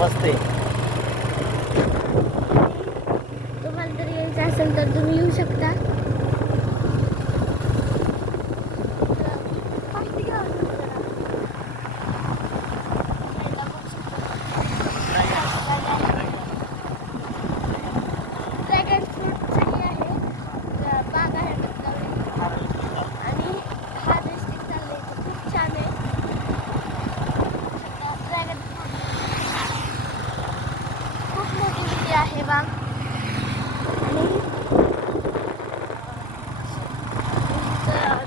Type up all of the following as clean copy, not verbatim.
नमस्ते. तुम्हाला जर यायचं असेल तर तुम्ही येऊ शकता. ड्रॅगन फ्रूटचंही आहे, बाग आहे आणि हार्वेस्टिंग चाललंय इथं. खूप छान आहे ड्रॅगन फ्रूट. खूप मोठी आहे बाग आणि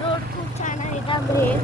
रोड खूप छान आहे, डांबरी आहे.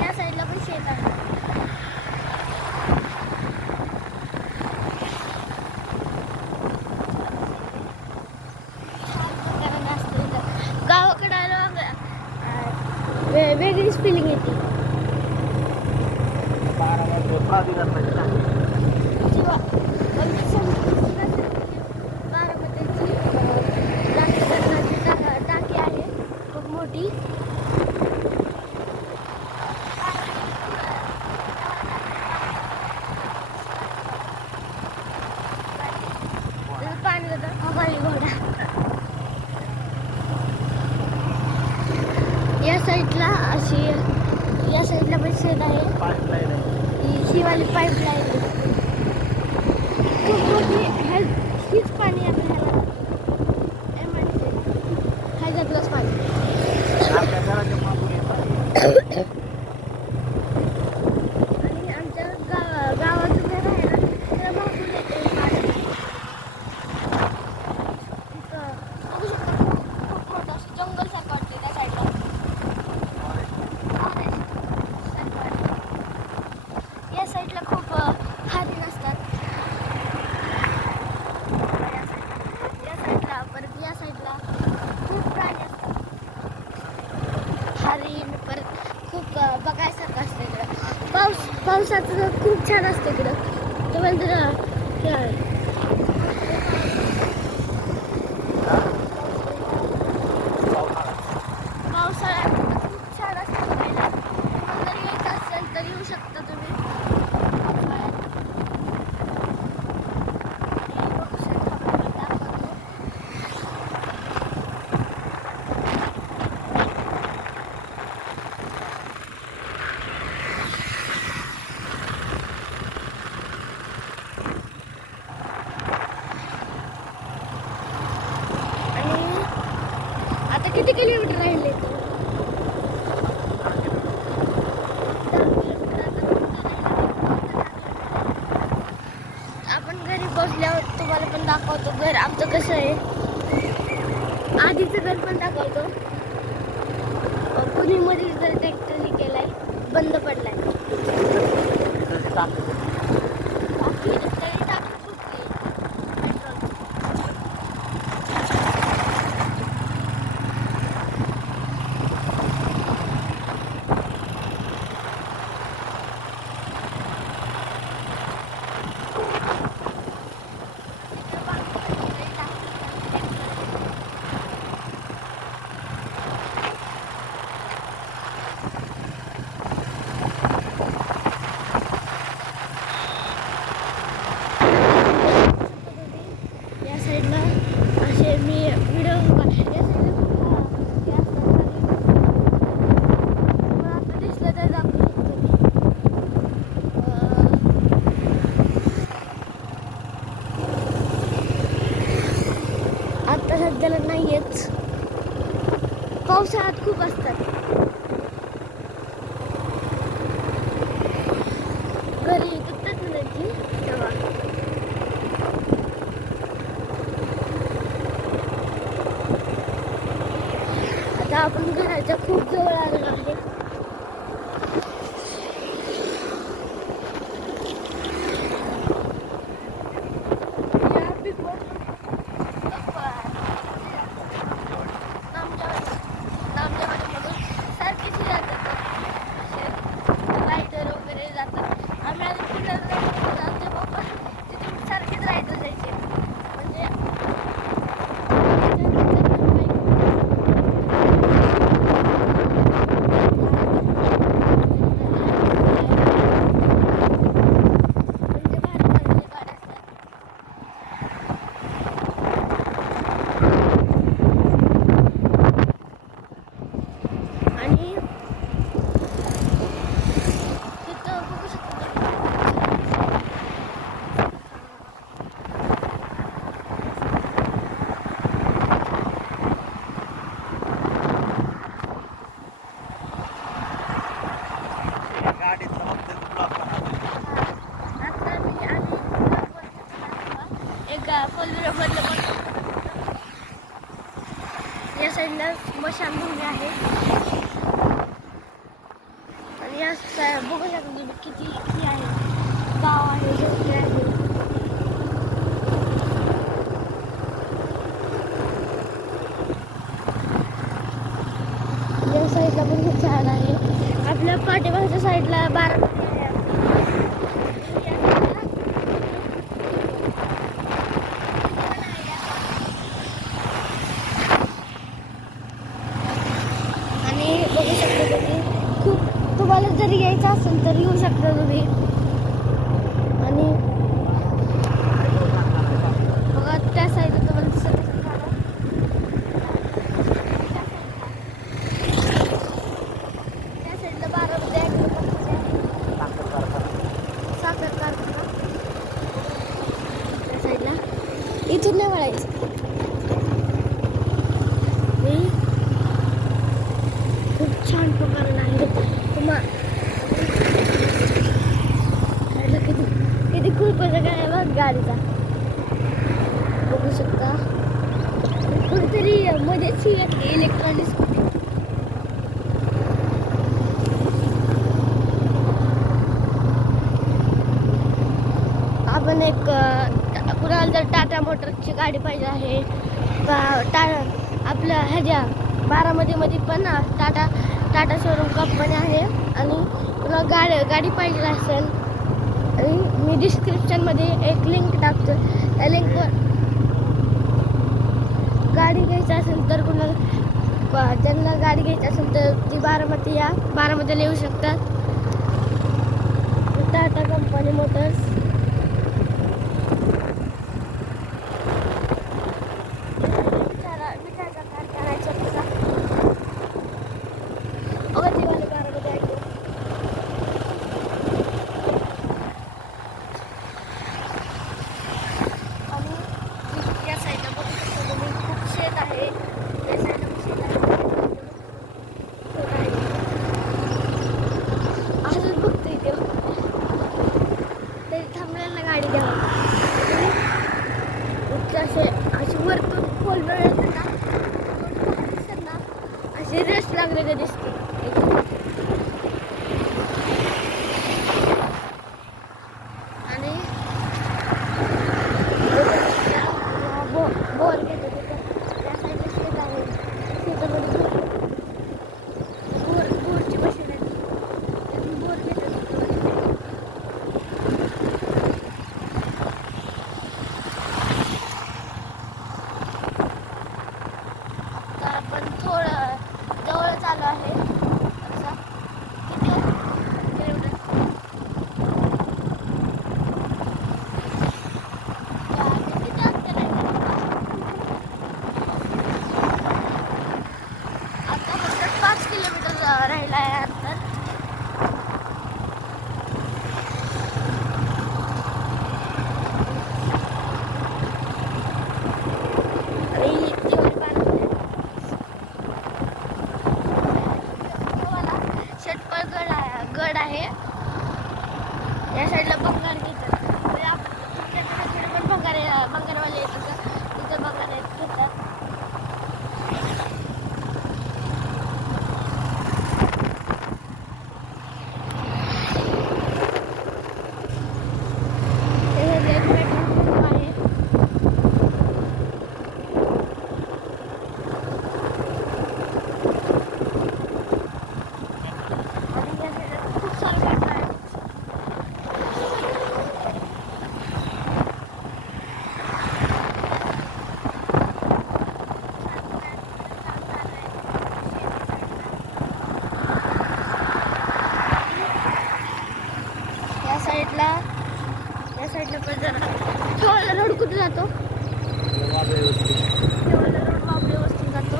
या साईडला पण शेत आहे. गावाकडे आलो वेगळीच फिलिंग येते. बारामतीची टाकी आहे खूप मोठी. पाणी जातं हवाली घोडा. या साईडला पण शेत आहे. ही वाली पाईपलाईन खूप मोठी. हीच पाणी आपल्याला ह्याच्यातलंच पाणी. आणि आमच्या गावात घर आहे ना, त्याला मागून येते पाणी. खूप मोठं असं जंगल सारखं वाटते त्या साईडला. या साईडला खूप हरिण असतात. या साईडला परत या साईडला खूप प्राणी असतात. हरिण परत खूप बघायसारखं असतं इकडं. पावसाचं खूप छान असतं इकडं. तुम्हाला जर पावसाळ्यात खूप छान असतं बघायला. तुम्हाला जर यायचं असेल तर येऊ शकता तुम्ही. आता किती किलोमीटर राहिले? आपण घरी पोहोचल्यावर तुम्हाला पण दाखवतो घर आमचं कसं आहे. आधीचं घर पण दाखवतो. कुणी मध्ये जर ट्रॅक्टर हे केलाय, बंद पडलाय. या साईडला असे मी व्हिडिओ दिसलं तर दाखवू शकतो. आता सध्याला नाहीयेच. पावसाळ्यात खूप असतात. घरी दुखतात ना त्यांची तेव्हा. आता आपण घराच्या खूप जवळ आलो आहे. मधलं पण या साईडला स्मशानभूमी आहे आणि या बघू शकता तुम्ही किती हे आहे, गाव आहे, जंगल आहे. या साईडला पण खूप छान आहे. आपल्या पाठीमागच्या साईडला बारामती आहे. आणि बघू शकता तुम्ही, खूप तुम्हाला जरी यायचं असेल तर येऊ शकता तुम्ही. आणि बघा त्या साईडला तुम्हाला दिसत असेल झालं. त्या साईडला बारामती आहे, साखर कारखाना त्या साईडला. इथून नाही वळायचं. खूप छान प्रकारे आहे किती किती खुरपाचा काय आहे बघ गाडीचा, बघू शकता. कुठेतरी मध्येच ही घातली इलेक्ट्रॉनिक स्कूटी. आपण एक कुणाला जर टाटा मोटरची गाडी पाहिजे आहे आपल्या ह्याच्या बारामतीमध्ये पण टाटा शोरूम कंपनी आहे. आणि तुला गाडी पाहिजे असेल आणि मी डिस्क्रिप्शनमध्ये एक लिंक टाकतो, त्या लिंकवर गाडी घ्यायची असेल तर कुणाला ज्यांना गाडी घ्यायची असेल तर ती बारामतीला येऊ शकतात. Tata company Motors. गाडी द्यावं अशी वरतून खोलवर ना अशी रेस्ट लागलेली दिसते. आणि बोर घेतो त्या साईडला शेत आहे, शेतामध्ये बोरची मशीन आहे, बोर घेतो. पण थोडं जवळ चालू आहे. असं किती किलोमीटर किती असते नाही आता फक्त 5 किलोमीटर राहिला आहे अंतर. गड आहे या साईडला बंगार घेतात, म्हणजे आपण तुमच्याकडे पण बंगारवाले येतात तिथं बंगार घेतात. या साईडला पण जरा केवढा रोड कुठे जातो, केवढा रोड बाबळे वस्ती जातो.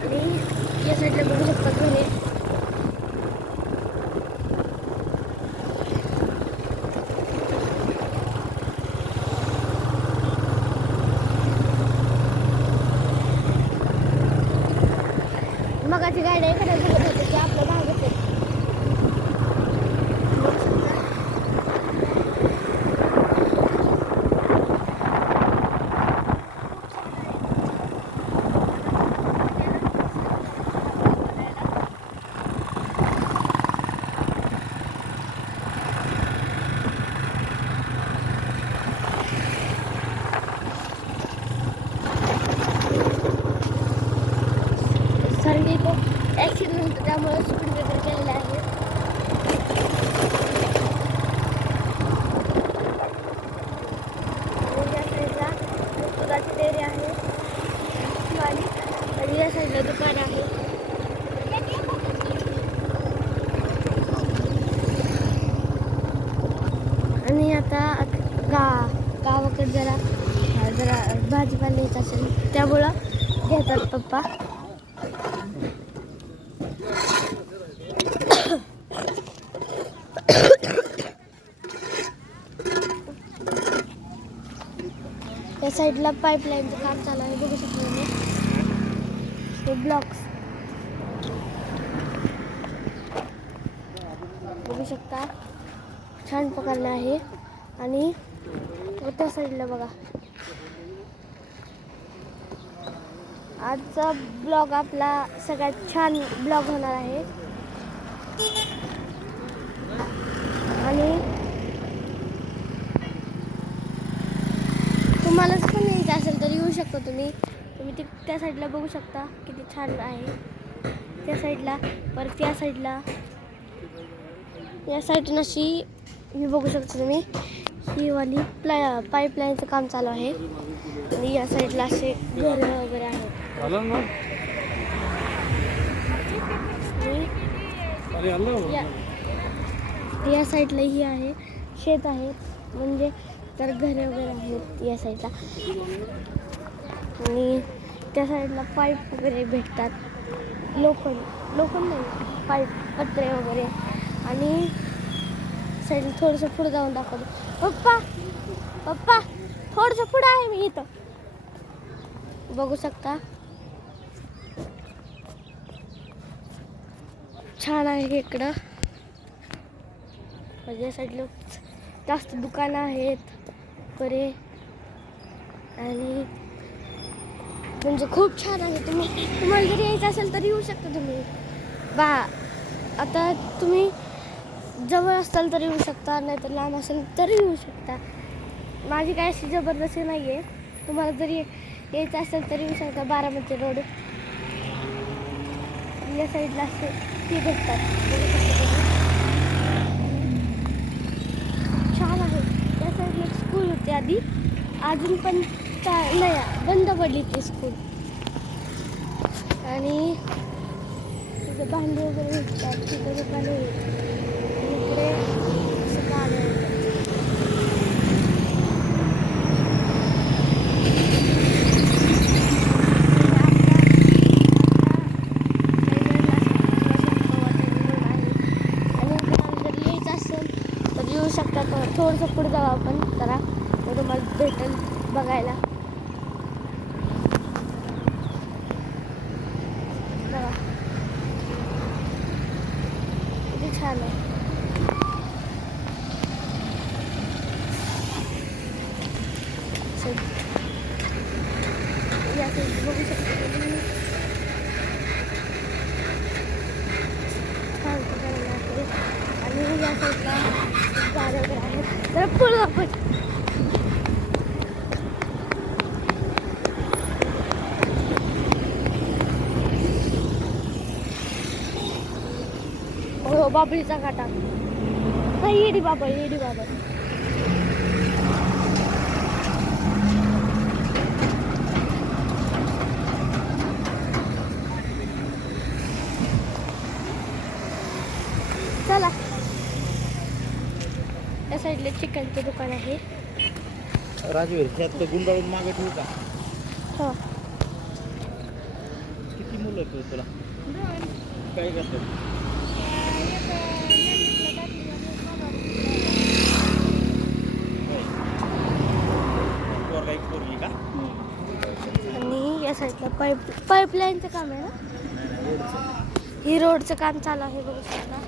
आणि या साईडला बघू शकता तुम्ही मगाची गाडी एखाद्या बघत होते की आपलं भागत आहे. म्हणजे तो ॲक्सिडेंट होतो त्यामुळे स्पीड ब्रेकर केलेला आहे. आणि या साईडला दुधाची डेअरी आहे आणि या साईडला दुकान आहे. आणि आता गावाकडे जरा भाजीपाला येत असेल त्यामुळं घेतात पप्पा. या साईडला पाईपलाईनचं काम चालू आहे बघू शकतो मी. हे ब्लॉक्स बघू शकता छान प्रकारले आहे. आणि त्या साईडला बघा आजचा ब्लॉग आपला सगळ्यात छान ब्लॉग होणार आहे. आणि तुम्हाला पण यायचं असेल तर येऊ शकता तुम्ही त्या साईडला बघू शकता किती छान आहे. त्या साईडला परत या साईडला या साईडनं अशी ही बघू शकता तुम्ही ही वाली पाईपलाईनचं काम चालू आहे. आणि या साईडला असे घर वगैरे आहेत. या साईडला ही आहे शेत आहे म्हणजे तर घरे वगैरे आहेत या साईडला. आणि त्या साईडला पाईप वगैरे भेटतात. लोखंड नाही पाईप पत्रे वगैरे. आणि साईडला थोडंसं पुढं जाऊन दाखवतो. पप्पा थोडंसं पुढं आहे मी इथं बघू शकता. छान आहे इकडं. माझ्या साईडला जास्त दुकानं आहेत बरे आणि म्हणजे खूप छान आहे. तुम्हाला जरी यायचं असेल तर येऊ शकता तुम्ही. आता तुम्ही जवळ असाल तर येऊ शकता नाहीतर लांब असेल तर येऊ शकता. माझी काय अशी जबरदस्ती नाही आहे. तुम्हाला जरी यायचं असेल तर येऊ शकता. बारामती रोड या साईडला असे ती भेटतात छान आहे. त्या साईडला स्कूल होती आधी अजून पण नाही बंद पडली ती स्कूल. आणि तिथे भांडी वगैरे भेटतात तिथे दुकाने इकडे असं गाड्या येऊ शकता. थोडंसं पुढे जाऊ आपण जरा तर तुम्हाला भेटेल बघायला. बघा किती छान आहे. या बघू शकता छान आणि या साईडला गाड्या वगैरे आहेत तर पुढं आपण हो बाबळीचा काटा नाही येडी बाबळ चला. या साईडला चिकनचं दुकान आहे. राजवीर त्यात गुंडाळून मागे ठेवू का? हो. किती मुलं आहेत तुला? काय करतात? आणि या साईडला पाईपलाईनचं काम आहे ना. ही रोडचं काम चालू आहे बघू शकता.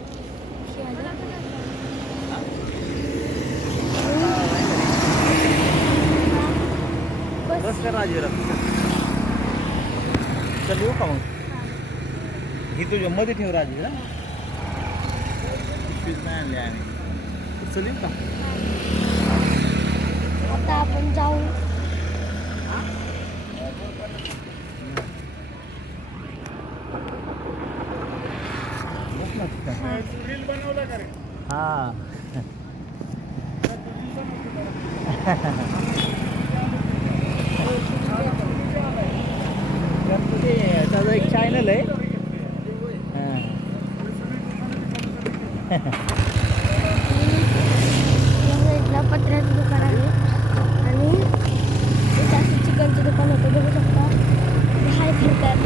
बस कर राजवीर चल येऊ का मग? ही तुझ्या मध्ये ठेव राजवीर. नाही आणले आम्ही चल येऊ का? आता आपण जाऊ. हा त्याचं एक चॅनल आहे. या साईडला पत्र्याचं दुकान आहे आणि इथं असं चिकनचं दुकान होतं बघू शकता. ते हाय फिरतात.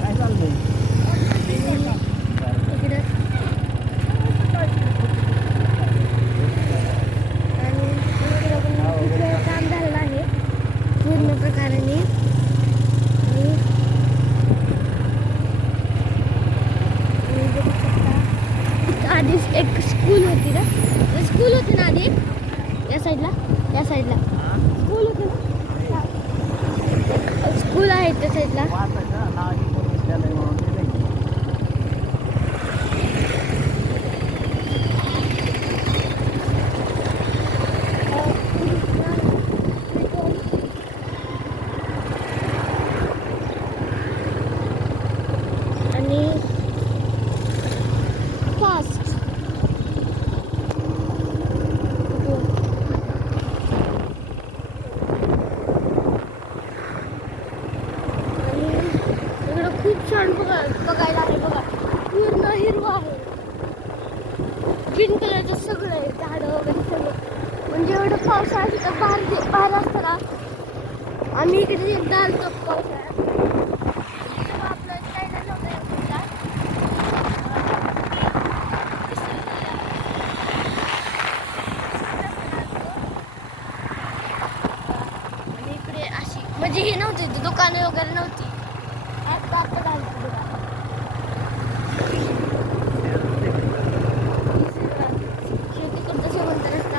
काय चाललंय? इकडं आणि इकडं पण खूप वेळ काम झालेलं आहे पूर्ण प्रकाराने. आणि बघू शकता इथं आधीच एक स्कूल होती ना, स्कूल होती ना आधी या साईडला स्कूल होती ना, स्कूल आहे त्या साईडला. आणि फास्ट आणि इकडं खूप छान बघायला आहे बघा. पूर्ण हिरवं आहे, ग्रीन कलरचं सगळं आहे, झाडं वगैरे सगळं. म्हणजे एवढं पावसाळ्यात तर बाहेर असताना आम्ही इकडे एकदा आलतो पावसाळ्यात. तेव्हा आपलं जायला नव्हतं येत होता. आणि इकडे अशी म्हणजे हे नव्हती, दुकाने वगैरे नव्हती. आता घालतो बघा. शेवटी कोणता श्रीमंत रस्ता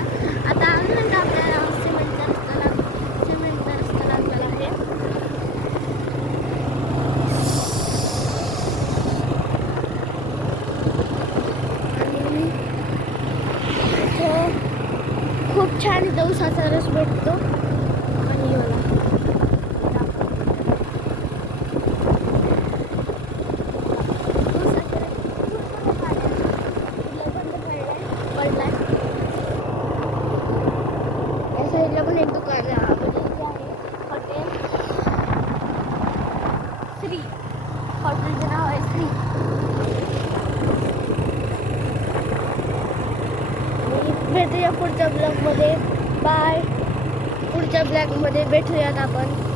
आता आनंद आपल्याला सिमेंटचा रस्ता लागलेला आहे. आणि इथं खूप छान इथं उसाचा रस भेटतो. आणि या साईडला पण एक दुकान आहे, म्हणजे इथे आहे हॉटेल श्री. हॉटेलचं नाव आहे श्री. भेटूया पुढच्या ब्लॉगमध्ये. बाय. पुढच्या ब्लॉगमध्ये भेटूयात आपण.